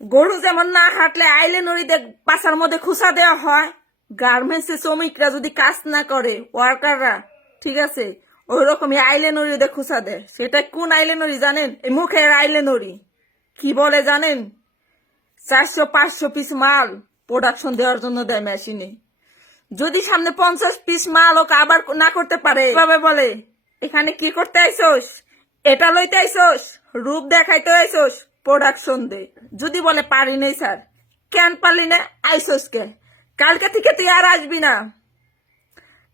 গরু যেমন না হাঁটলে আইলে নড়িতে পাশার মধ্যে খুসা দেওয়া হয়। গার্মেন্টস শ্রমিকরা যদি কাজ না করে ওয়ার্কাররা ঠিক আছে ওই রকমই আইলে নড়িতে খুসা দেয়। সেটা কোন আইলে নড়ি জানেন? এই মুখের আইলে নড়ি। কি বলে জানেন? চারশো, পাঁচশো পিস মাল প্রোডাকশন দেওয়ার জন্য দেয় মেশিনে যদি সামনে পঞ্চাশ পিস মাল ওকে আবার না করতে পারে, এভাবে বলে, এখানে কি করতে আইসোস? এটা লইতে আইসোস? রূপ দেখাইতে আইসোস? প্রোডাকশন দে। যদি বলে পারি নেই, স্যার। কেন পারলি না? আইসোস কে? কালকে থেকে তুই আর আসবি না।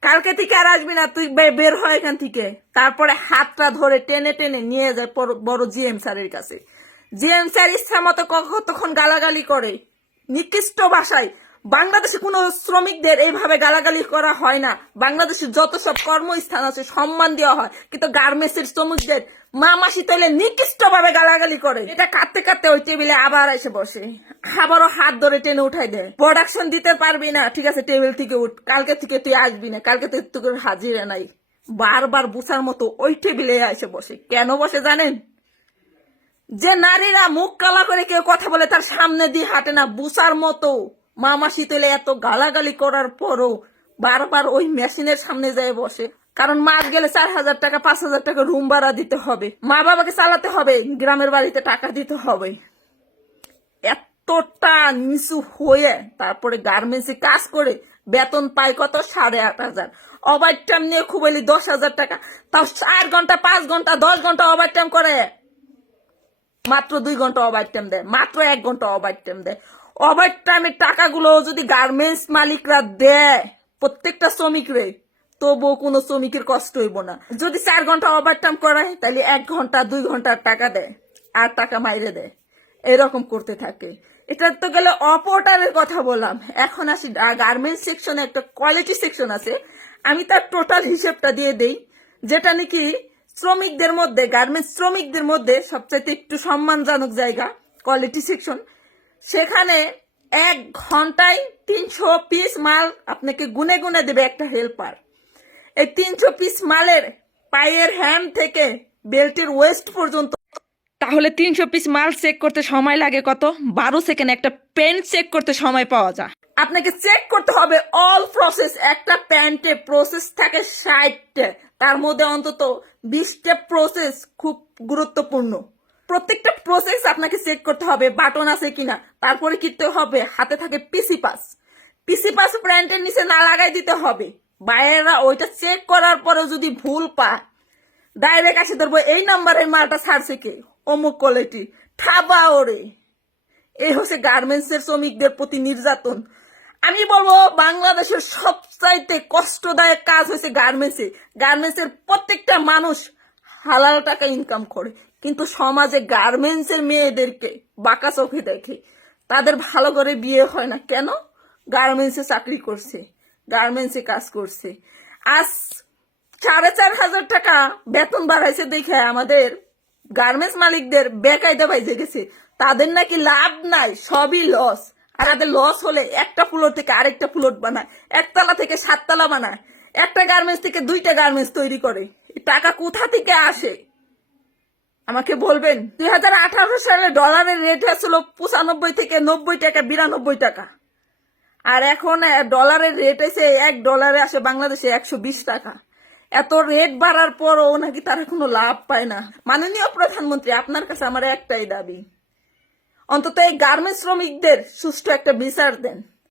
কালকে থেকে আর আসবি না, তুই বের হয় এখান থেকে। তারপরে হাতটা ধরে টেনে টেনে নিয়ে যায় বড় জিএম স্যারের কাছে। জিএম স্যার ইচ্ছা মতো কতক্ষণ গালাগালি করে। নিকৃষ্ট ভাষায় বাংলাদেশে কোনো শ্রমিকদের এইভাবে গালাগালি করা হয় না। বাংলাদেশের যত সব কর্মস্থান আছে, সম্মান দেওয়া হয়। কিন্তু গার্মেন্টসের শ্রমিকদের মা মাসি তাইলে নিকৃষ্ট ভাবে গালাগালি করে। এটা কাঁদতে কাঁদতে ওই টেবিলে আবার এসে বসে। আবারও হাত ধরে টেনে উঠাই দেয়। প্রোডাকশন দিতে পারবি না। ঠিক আছে, টেবিল থেকে উঠ। কালকে থেকে তুই আসবি না। কালকে থেকে তোর হাজিরা নাই। বারবার বুসার মতো ওই টেবিলে এসে বসে। কেন বসে জানেন? যে নারীরা মুখ কালা করে কেউ কথা বলে তার সামনে দিয়ে হাঁটে না। বুসার মতো। মামা শীতলে এত গালাগালি করার পরও বারবার ওই মেশিনের সামনে যায় বসে। কারণ মাস গেলে চার হাজার টাকা, পাঁচ হাজার টাকা রুম ভাড়া দিতে হবে। মা বাবাকে চালাতে হবে, গ্রামের বাড়িতে টাকা দিতে হবে। এতটা নিচু হয়ে তারপরে গার্মেন্টসে কাজ করে বেতন পায় কত? সাড়ে আট হাজার। ওভার টাইম নিয়ে খুব এলি দশ হাজার টাকা। তাও চার ঘণ্টা, পাঁচ ঘণ্টা, দশ ঘণ্টা ওভার টাইম করে। মাত্র দুই ঘণ্টা ওভার টাইম দেয়, মাত্র এক ঘণ্টা ওভার টাইম দেয়। ওভার টাইমের টাকাগুলো যদি গার্মেন্টস মালিকরা দেয় প্রত্যেকটা শ্রমিকরে, তবুও কোনো শ্রমিকের কষ্ট হইব না। যদি চার ঘণ্টা ওভার টাইম করায়, তাহলে এক ঘণ্টা, দুই ঘণ্টার টাকা দেয়, আর টাকা মাইরে দেয়। এরকম করতে থাকে। এটা তো গেলে অপোর্টারের কথা বললাম। এখন আসি গার্মেন্টস সেকশনে একটা কোয়ালিটি সেকশন আছে। আমি তার টোটাল হিসেবটা দিয়ে দেই, যেটা নাকি শ্রমিকদের মধ্যে গার্মেন্টস শ্রমিকদের মধ্যে সবচাইতে একটু সম্মানজনক জায়গা কোয়ালিটি সেকশন সেখানে এক ঘন্টায় তিনশো পিস মাল আপনাকে গুনে গুনে দেবে একটা হেল্পার এই তিনশো পিস মালের পায়ের হ্যান্ড থেকে বেল্টের ওয়েস্ট পর্যন্ত তাহলে তিনশো পিস মাল চেক করতে সময় লাগে কত? বারো সেকেন্ড একটা পেন চেক করতে সময় পাওয়া যায়। আপনাকে চেক করতে হবে অল প্রসেস একটা প্যান্টে প্রসেস থাকে ষাটটা। তার মধ্যে অন্তত বিশটা প্রসেস খুব গুরুত্বপূর্ণ। প্রত্যেকটা প্রসেস আপনাকে চেক করতে হবে বাটন আছে কিনা। তারপরে কিনতে হবে, হাতে থাকে পিসি পাস পিসি পাস প্যান্টের নিচে না লাগাই দিতে হবে। বাইরেরা ওইটা চেক করার পরেও যদি ভুল পায় ডাইরেক্ট আসে ধরবো, এই নাম্বারের মালটা ছাড়ছে কে? অমুক কোয়ালিটি ঠাবা ওরে। এই হচ্ছে গার্মেন্টস এর শ্রমিকদের প্রতি নির্যাতন। আমি বলব, বাংলাদেশের সবচাইতে কষ্টদায়ক কাজ হয়েছে গার্মেন্টসে গার্মেন্টসের প্রত্যেকটা মানুষ হালাল টাকা ইনকাম করে। কিন্তু সমাজে গার্মেন্টসের মেয়েদেরকে বাঁকা চোখে দেখে, তাদের ভালো করে বিয়ে হয় না। কেন? গার্মেন্টসে চাকরি করছে গার্মেন্টসে কাজ করছে। আজ সাড়ে চার হাজার টাকা বেতন বাড়াইছে দেখে আমাদের গার্মেন্টস মালিকদের বেকায়দা বাইজে গেছে। তাদের নাকি লাভ নাই, সবই লস আর তাদের লস হলে একটা ফ্লোর থেকে আরেকটা ফ্লোর বানায়, একতলা থেকে সাততলা বানায়। একটা গার্মেন্টস থেকে দুইটা গার্মেন্টস তৈরি করে। টাকা কোথা থেকে আসে? আমাকে বলবেন, দুই হাজার আঠারো সালে ডলারের রেট হয়েছিল পঁচানব্বই থেকে নব্বই টাকা, বিরানব্বই টাকা। আর এখন ডলারের রেট এসে এক ডলারে আসে বাংলাদেশে একশো বিশ টাকা। এত রেট বাড়ার পরও নাকি তারা কোনো লাভ পায় না। মাননীয় প্রধানমন্ত্রী, আপনার কাছে আমার একটাই দাবি। অন্তত এই গার্মেন্টস শ্রমিকদের সুষ্ঠু একটা বিচার দেন।